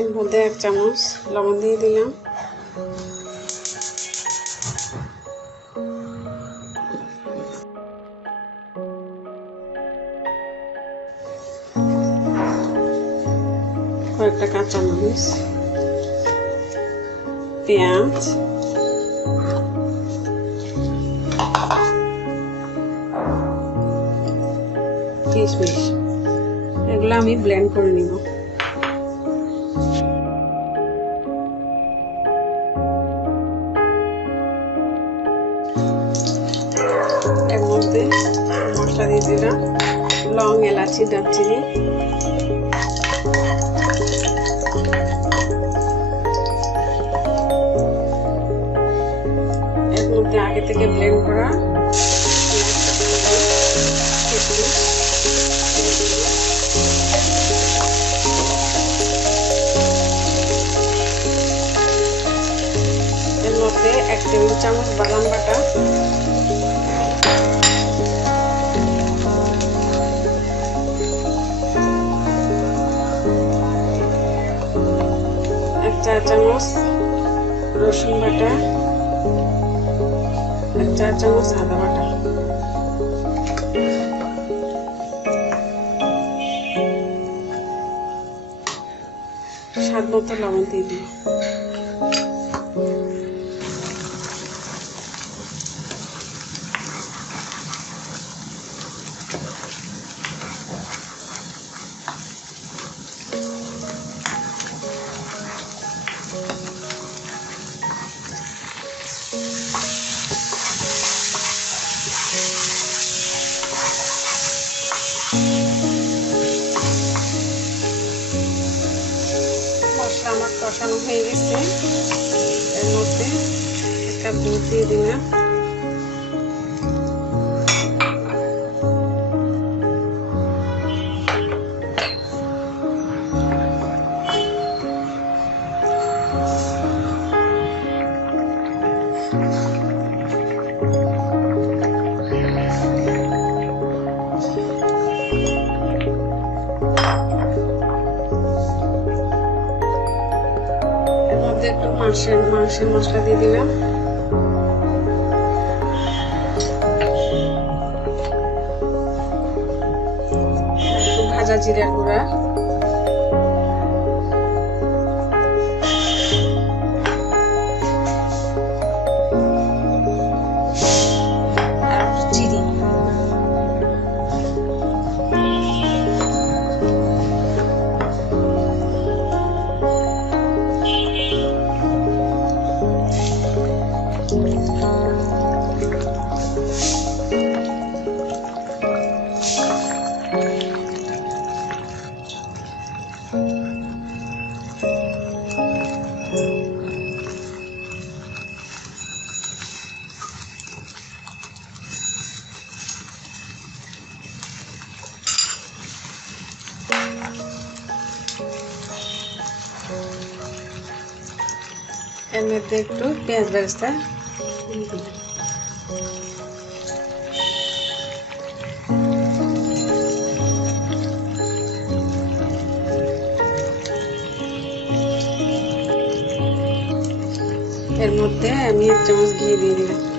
এর মধ্যে এক চামচ লবণ দিয়ে দিলাম। কয়েকটা কাঁচামরিচ পেঁয়াজ, কিশমিশ, এগুলো আমি ব্লেন্ড করে নিব। এর মধ্যে মশলা দিয়ে দিলাম। লং এলাচি দারচিনি। মধ্যে এক টেবিল চামচ বাদাম বাটা। এক চা চামচ রসুন বাটা। এক চা চামচ আদা বাটা। স্বাদ মতো লবণ দিয়ে দিই কষানো হয়ে গেছে। এর মধ্যে একটা দুধ দিয়ে দিলাম। Thank মধ্যে মাংসের মাংসের মশলা দিয়ে দিলাম। ভাজা জিরার গুঁড়া। এর মধ্যে একটু পেঁয়াজ বেরেস্তা দিয়ে দিলাম। এর মধ্যে আমি এক চামচ ঘি দিয়ে দিলাম।